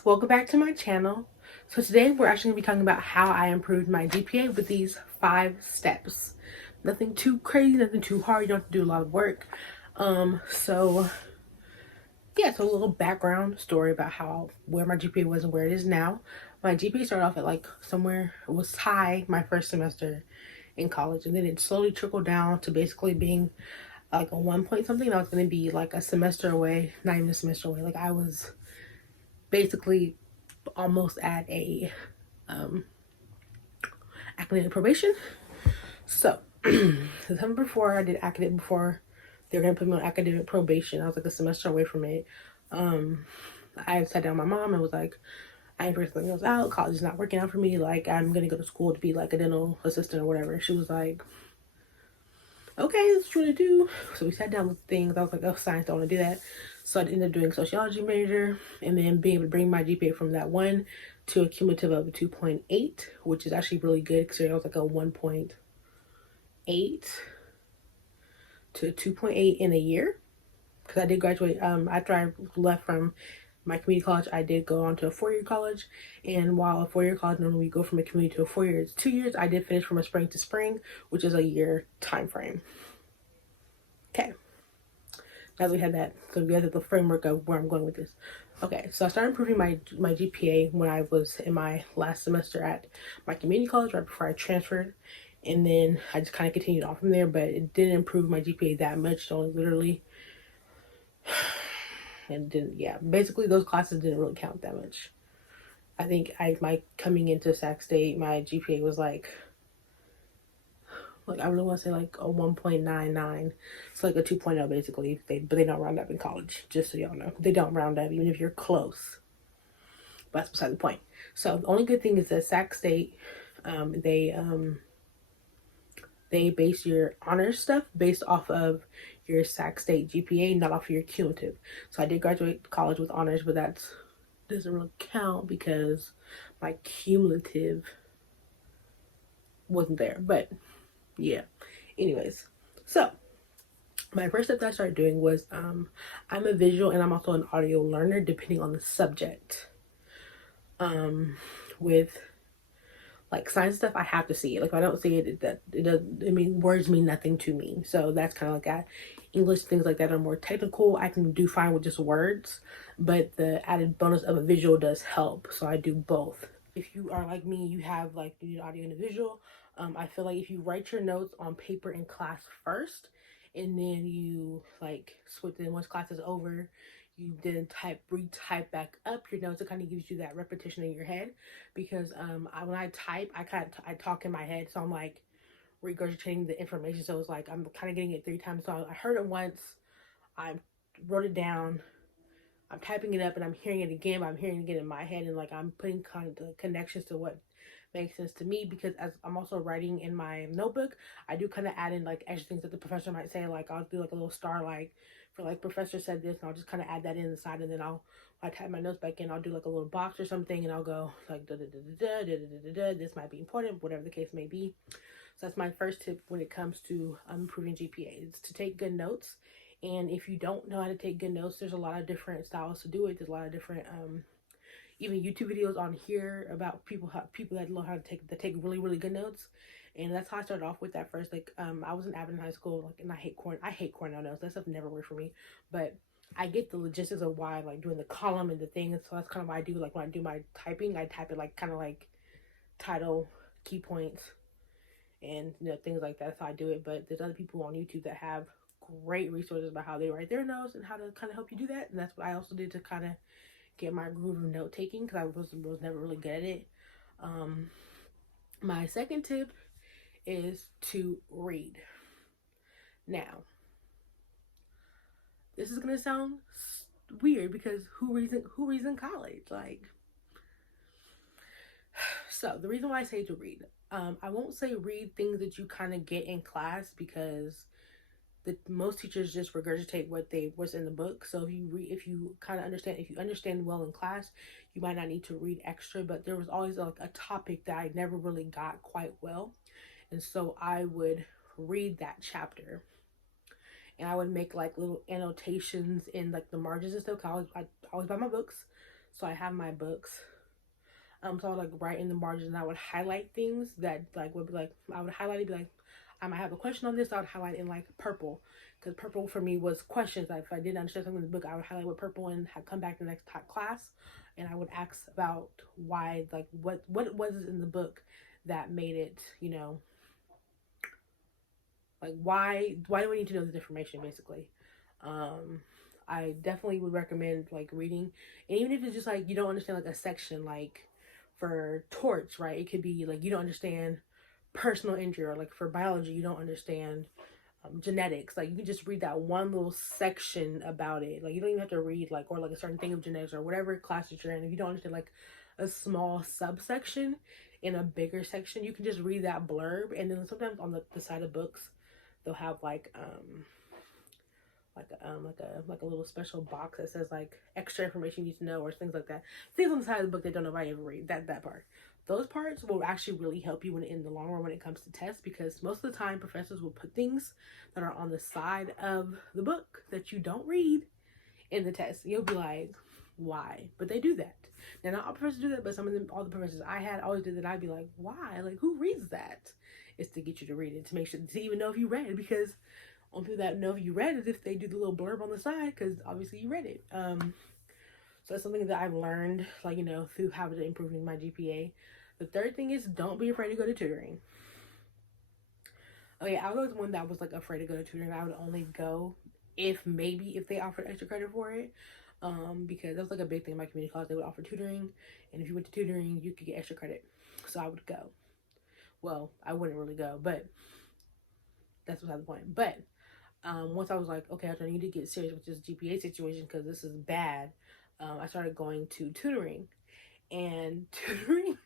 guys, welcome back to my channel. So today we're actually going to be talking about how I improved my GPA with these 5 steps. Nothing too crazy, nothing too hard, you don't have to do a lot of work. So a little background story about where my GPA was and where it is now. My GPA started off at like somewhere, it was high my first semester in college, and then it slowly trickled down to basically being like a 1 point something. I was going to be like a semester away, not even a semester away. Like I was basically almost at a academic probation. So September before I did academic, before they were gonna put me on academic probation, I was like a semester away from it. I sat down with my mom and was like, I ain't figured something else out. College is not working out for me. Like I'm gonna go to school to be like a dental assistant or whatever. She was like, okay, that's what you want to do. So we sat down with things. I was like, oh, science, don't want to do that. So I ended up doing sociology major, and then being able to bring my GPA from that 1 to a cumulative of a 2.8, which is actually really good because I was like a 1.8 to 2.8 in a year. Because I did graduate after I left from my community college. I did go on to a 4-year college, and while a 4-year college normally you go from a community to a 4-year, it's 2 years. I did finish from a spring to spring, which is a year time frame. Okay, now that we had that, so we had the framework of where I'm going with this. Okay, so I started improving my GPA when I was in my last semester at my community college, right before I transferred, and then I just kind of continued on from there. But it didn't improve my GPA that much. Only literally, and didn't. Yeah, basically those classes didn't really count that much. I think my coming into Sac State, my GPA was like I really want to say like a 1.99. It's like a 2.0 basically. But they don't round up in college, just so y'all know. They don't round up even if you're close. But that's beside the point. So the only good thing is that Sac State, they base your honors stuff based off of your Sac State GPA, not off of your cumulative. So I did graduate college with honors, but that doesn't really count because my cumulative wasn't there. But yeah, anyways, so my first step that I started doing was I'm a visual and I'm also an audio learner depending on the subject. With like science stuff, I have to see it. Like if I don't see it, it doesn't. I mean, words mean nothing to me. So that's kind of like that. English, things like that are more technical. I can do fine with just words, but the added bonus of a visual does help. So I do both. If you are like me, you have like you need audio and a visual. I feel like if you write your notes on paper in class first, and then you like switch, then once class is over, you then retype back up your notes. It kind of gives you that repetition in your head, because when I type, I talk in my head, so I'm like regurgitating the information. So it's like I'm kind of getting it 3 times. So I heard it once, I wrote it down, I'm typing it up, and I'm hearing it again, but I'm hearing it again in my head, and like I'm putting kind of the connections to what makes sense to me. Because as I'm also writing in my notebook, I do kind of add in like extra things that the professor might say. Like I'll do like a little star, like for like professor said this, and I'll just kind of add that in the side, and then I type my notes back in, I'll do like a little box or something, and I'll go like da da da da da da da da. This might be important, whatever the case may be. So that's my first tip when it comes to improving GPA, is to take good notes. And if you don't know how to take good notes, there's a lot of different styles to do it. There's a lot of different even YouTube videos on here about people that know how to take really good notes. And that's how I started off with that first. Like I was in Abilene High School, like, and I hate Cornell notes. That stuff never worked for me. But I get the logistics of why, like doing the column and the thing. So that's kind of why I do, like when I do my typing, I type it like kind of like title, key points, and things like that. That's how I do it. But there's other people on YouTube that have great resources about how they write their notes and how to kind of help you do that. And that's what I also did to kind of get my groove of note taking, because I was never really good at it. My second tip is to read. Now, this is gonna sound weird because who reads in college? Like, so the reason why I say to read, I won't say read things that you kind of get in class, because most teachers just regurgitate what's in the book. So if you understand well in class, you might not need to read extra. But there was always like a topic that I never really got quite well, and so I would read that chapter, and I would make like little annotations in like the margins and stuff. I always buy my books, So I have my books. So I would like write in the margins, and I would highlight things that like would be like, I would highlight it, be like, I might have a question on this. I would highlight in like purple, because purple for me was questions. Like if I didn't understand something in the book, I would highlight with purple and come back to the next class, and I would ask about why, like what was in the book that made it, you know, like why do we need to know this information, basically. I definitely would recommend like reading, and even if it's just like you don't understand like a section, like for torts, right? It could be like you don't understand personal injury, or like for biology you don't understand genetics. Like you can just read that one little section about it. Like you don't even have to read like, or like a certain thing of genetics or whatever class that you're in. If you don't understand like a small subsection in a bigger section, you can just read that blurb. And then sometimes on the side of books they'll have like like a little special box that says like extra information you need to know, or things like that. Things on the side of the book that don't nobody ever read. That part. Those parts will actually really help you in the long run when it comes to tests, because most of the time professors will put things that are on the side of the book that you don't read in the test. You'll be like, why? But they do that. Now, not all professors do that, but some of them, all the professors I had always did that. I'd be like, why? Like, who reads that? It's to get you to read it, to make sure, to even know if you read it, because only people that know if you read it if they do the little blurb on the side, because obviously you read it. So that's something that I've learned, like, you know, through how to improving my GPA. The third thing is, don't be afraid to go to tutoring. Okay, I was one that was like afraid to go to tutoring. I would only go if they offered extra credit for it. Because that was like a big thing in my community college. They would offer tutoring, and if you went to tutoring, you could get extra credit. So I would go. Well, I wouldn't really go, but that's beside the point. But once I was like, okay, I need to get serious with this GPA situation because this is bad, I started going to tutoring. And tutoring,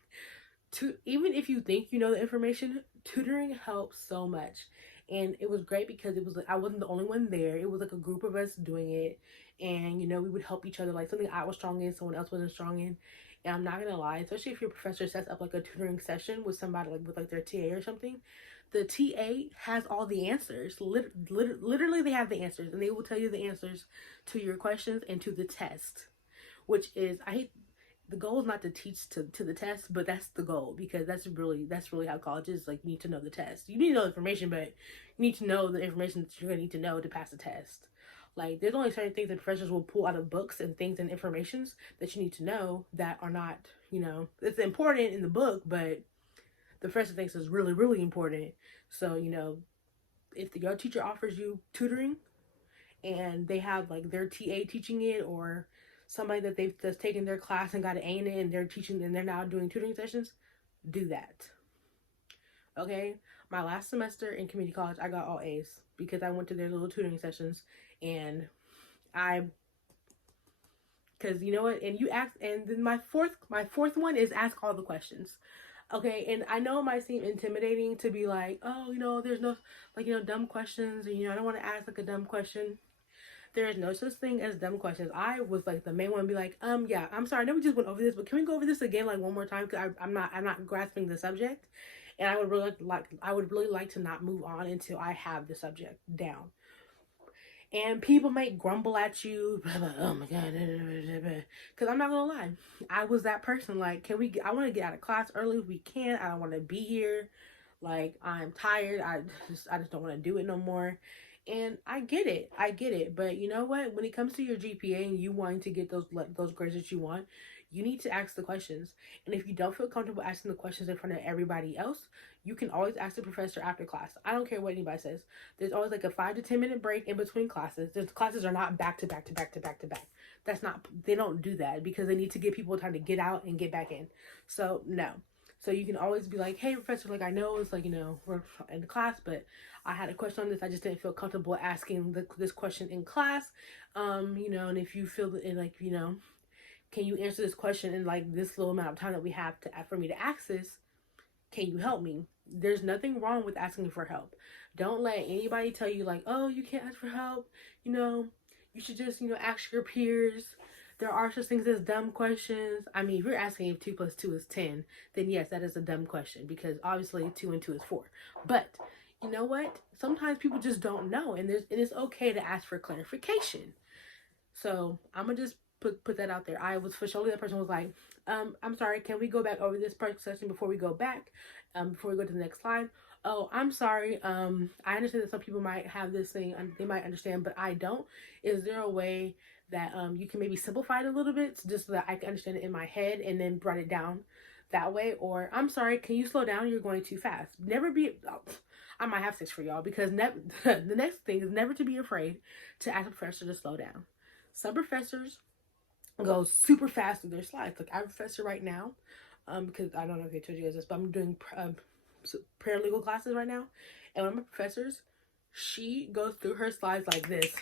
even if you think you know the information, tutoring helps so much. And it was great because it was like I wasn't the only one there. It was like a group of us doing it, and you know, we would help each other. Like something I was strong in, someone else wasn't strong in. And I'm not gonna lie, especially if your professor sets up like a tutoring session with somebody, like with like their TA or something, the TA has all the answers. Literally, they have the answers, and they will tell you the answers to your questions and to the test. Which is, I hate, the goal is not to teach to the test, but that's the goal, because that's really how college is. Like, you need to know the test. You need to know the information, but you need to know the information that you're gonna need to know to pass the test. Like, there's only certain things that professors will pull out of books and things and informations that you need to know that are not, you know, it's important in the book, but the professor thinks is really important. So, you know, if your teacher offers you tutoring and they have like their TA teaching it, or somebody that they've just taken their class and got an A in it and they're teaching and they're now doing tutoring sessions, do that. Okay, my last semester in community college, I got all A's because I went to their little tutoring sessions, and because you know what, and you ask, and then my fourth one is ask all the questions. Okay, and I know it might seem intimidating to be like, oh, you know, there's no, like, you know, dumb questions, and you know, I don't want to ask like a dumb question. There is no such thing as dumb questions. I was like the main one to be like, yeah, I'm sorry, I know we just went over this, but can we go over this again like one more time? Because I'm not grasping the subject, and I would really like to not move on until I have the subject down. And people might grumble at you, blah, blah, oh my god, because I'm not gonna lie, I was that person. Like, I want to get out of class early if we can. I don't want to be here. Like, I'm tired. I just don't want to do it no more. And I get it. But you know what? When it comes to your GPA and you wanting to get those grades that you want, you need to ask the questions. And if you don't feel comfortable asking the questions in front of everybody else, you can always ask the professor after class. I don't care what anybody says. There's always like a 5 to 10 minute break in between classes. The classes are not back to back to back to back to back. They don't do that because they need to give people time to get out and get back in. So no. So you can always be like, hey, professor, like, I know it's like, you know, we're in the class, but I had a question on this. I just didn't feel comfortable asking this question in class. You know, and if you feel that, like, you know, can you answer this question in like this little amount of time that we have for me to ask this? Can you help me? There's nothing wrong with asking for help. Don't let anybody tell you like, oh, you can't ask for help. You know, you should just, you know, ask your peers. There are such things as dumb questions. I mean, if you're asking if 2 + 2 is 10, then yes, that is a dumb question because obviously 2 and 2 is 4. But you know what? Sometimes people just don't know, and it's okay to ask for clarification. So I'm gonna just put that out there. I was for sure that person was like, I'm sorry, can we go back over this part session before we go back, before we go to the next slide? Oh, I'm sorry. I understand that some people might have this thing, they might understand, but I don't. Is there a way that you can maybe simplify it a little bit just so that I can understand it in my head and then write it down that way? Or I'm sorry, can you slow down? You're going too fast. Never be. Oh, I might have 6 for y'all, because the next thing is never to be afraid to ask a professor to slow down. Some professors go super fast through their slides. Like I have a professor right now, because I don't know if they told you guys this, but I'm doing paralegal classes right now, and one of my professors, she goes through her slides like this.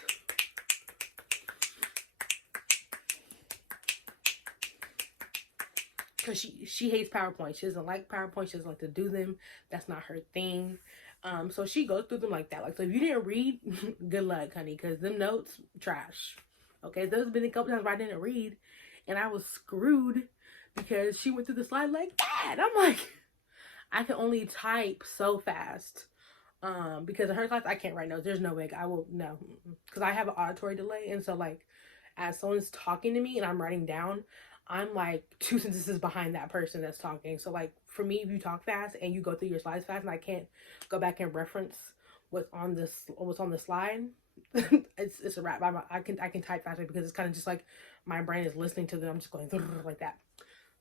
Because she hates PowerPoint. She doesn't like PowerPoint. She doesn't like to do them. That's not her thing. So she goes through them like that. Like, so if you didn't read, good luck, honey, because them notes, trash. Okay, there's been a couple times where I didn't read, and I was screwed because she went through the slide like that. I'm like, I can only type so fast. Because in her class, I can't write notes. There's no way I will, no. Because I have an auditory delay, and so, like, as someone's talking to me and I'm writing down, I'm like 2 sentences behind that person that's talking. So like for me, if you talk fast and you go through your slides fast and I can't go back and reference what's on the slide, it's a wrap. I can type faster because it's kind of just like my brain is listening to them. I'm just going like that.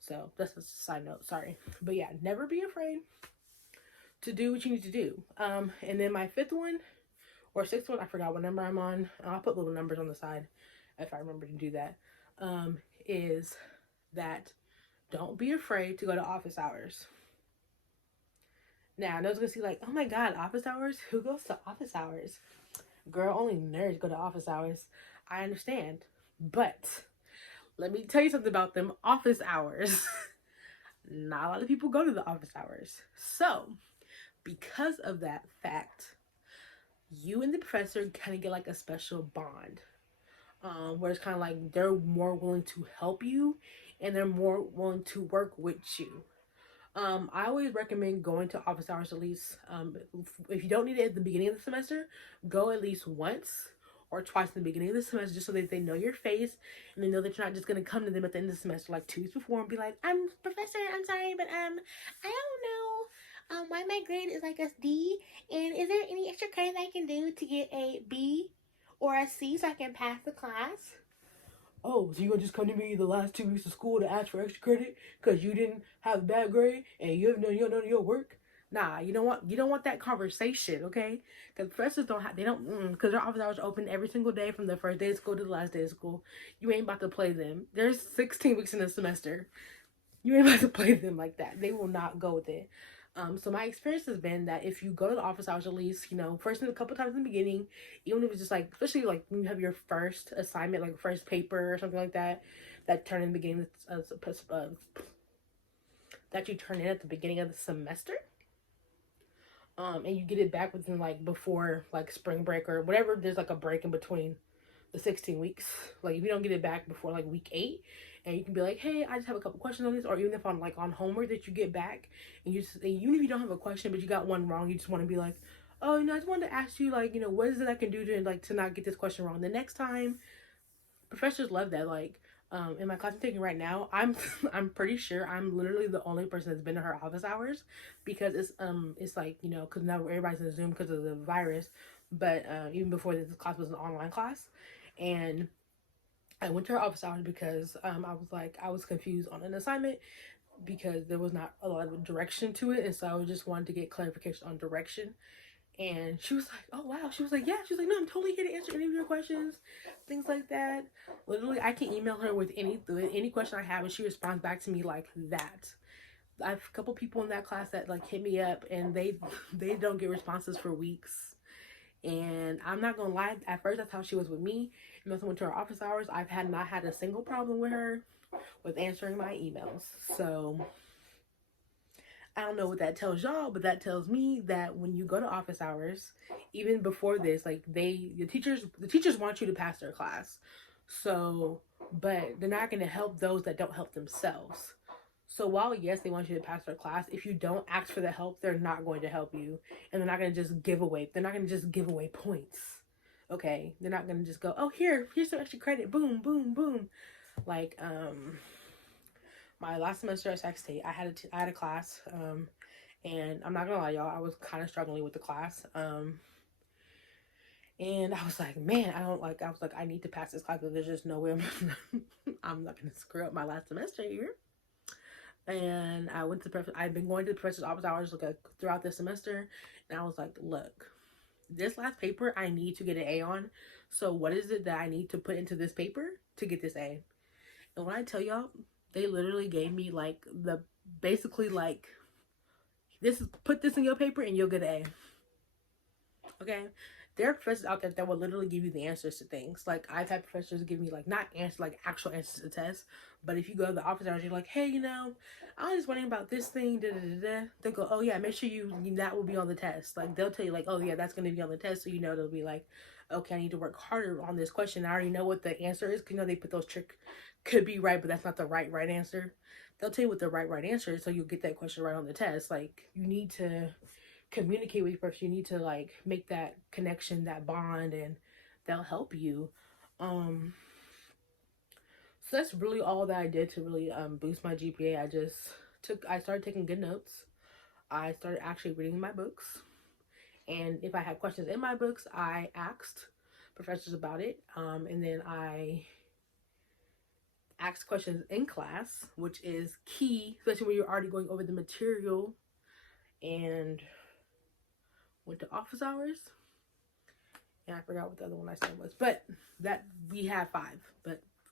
So that's a side note. Sorry, but yeah, never be afraid to do what you need to do. And then my 5th one or 6th one, I forgot what number I'm on. I'll put little numbers on the side if I remember to do that. Is that don't be afraid to go to office hours. Now, I know it's gonna see like, oh my god, office hours? Who goes to office hours? Girl, only nerds go to office hours. I understand. But let me tell you something about them office hours. Not a lot of people go to the office hours. So, because of that fact, you and the professor kind of get like a special bond. Where it's kind of like they're more willing to help you and they're more willing to work with you. I always recommend going to office hours at least. If you don't need it at the beginning of the semester, go at least once or twice in the beginning of the semester, just so that they know your face and they know that you're not just going to come to them at the end of the semester like 2 weeks before and be like, I'm professor, I'm sorry, but I don't know why my grade is like a D, and is there any extra credit I can do to get a B or a C so I can pass the class? Oh, so you're gonna just come to me the last 2 weeks of school to ask for extra credit because you didn't have a bad grade and you don't know your work? Nah, you don't want that conversation, okay? Because professors because their office hours are open every single day from the first day of school to the last day of school. You ain't about to play them. There's 16 weeks in a semester. You ain't about to play them like that. They will not go with it. So my experience has been that if you go to the office hours at least, first a couple times in the beginning, even if it's just like, especially like when you have your first assignment, like first paper or something like that, that turn in the beginning that you turn in at the beginning of the semester, and you get it back within like before like spring break or whatever. There's like a break in between the 16 weeks. Like if you don't get it back before like week 8, and you can be like, hey, I just have a couple questions on this, or even if on homework that you get back, and even if you don't have a question but you got one wrong, you just want to be like, oh, I just wanted to ask you, like, what is it I can do to not get this question wrong the next time? Professors love that. Like, in my class I'm taking right now, I'm pretty sure I'm literally the only person that's been to her office hours, because it's like, because now everybody's in Zoom because of the virus, but even before this class was an online class, and I went to her office hours because I was confused on an assignment because there was not a lot of direction to it, and so I just wanted to get clarification on direction. And she was like, oh wow, she was like, yeah, she was like, no, I'm totally here to answer any of your questions, things like that. Literally, I can email her with any question I have and she responds back to me like that. I have a couple people in that class that like hit me up and they don't get responses for weeks. And I'm not gonna lie, at first that's how she was with me. And once I went to her office hours, I've not had a single problem with her with answering my emails. So I don't know what that tells y'all, but that tells me that when you go to office hours, even before this, like the teachers want you to pass their class. So, but they're not going to help those that don't help themselves. So while yes, they want you to pass their class, if you don't ask for the help, they're not going to help you, and they're not going to just give away points. Okay, they're not going to just go, oh, here's some extra credit, boom, boom, boom. Like, my last semester at Sac State, I had a class, and I'm not gonna lie, y'all, I was kind of struggling with the class. And I was like, man, I was like, I need to pass this class, but there's just no way I'm not gonna screw up my last semester here. And I went to I've been going to the professor's office hours like throughout the semester, and I was like, look, this last paper I need to get an A on. So what is it that I need to put into this paper to get this A? And when I tell y'all, they literally gave me like basically like, put this in your paper and you'll get an A. Okay? There are professors out there that will literally give you the answers to things. Like, I've had professors give me like not answers, like actual answers to tests, but if you go to the office hours, you're like, hey, I was just wondering about this thing, they'll go, oh yeah, make sure that will be on the test. Like, they'll tell you like, oh yeah, that's going to be on the test, so they'll be like, okay, I need to work harder on this question. I already know what the answer is, because they put those could be right, but that's not the right answer. They'll tell you what the right answer is, so you'll get that question right on the test. Like, you need to communicate with your person. You need to like make that connection, that bond, and they'll help you. So that's really all that I did to really boost my GPA. I started taking good notes. I started actually reading my books, and if I had questions in my books, I asked professors about it, and then I asked questions in class, which is key, especially when you're already going over the material. And went to office hours, and I forgot what the other one I said was, but that we had 5,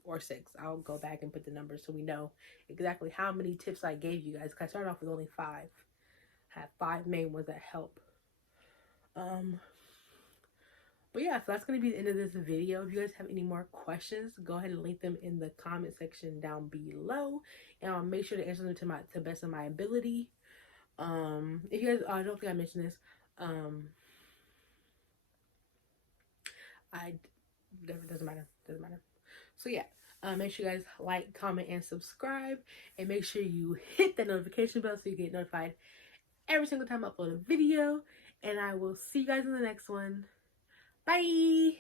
or 6. I'll go back and put the numbers so we know exactly how many tips I gave you guys, because I started off with only 5. I had 5 main ones that help. But yeah, so that's going to be the end of this video. If you guys have any more questions, go ahead and leave them in the comment section down below, and I'll make sure to answer them to the best of my ability. If you guys, I don't think I mentioned this, doesn't matter. So yeah, make sure you guys like, comment, and subscribe, and make sure you hit that notification bell so you get notified every single time I upload a video. And I will see you guys in the next one. Bye.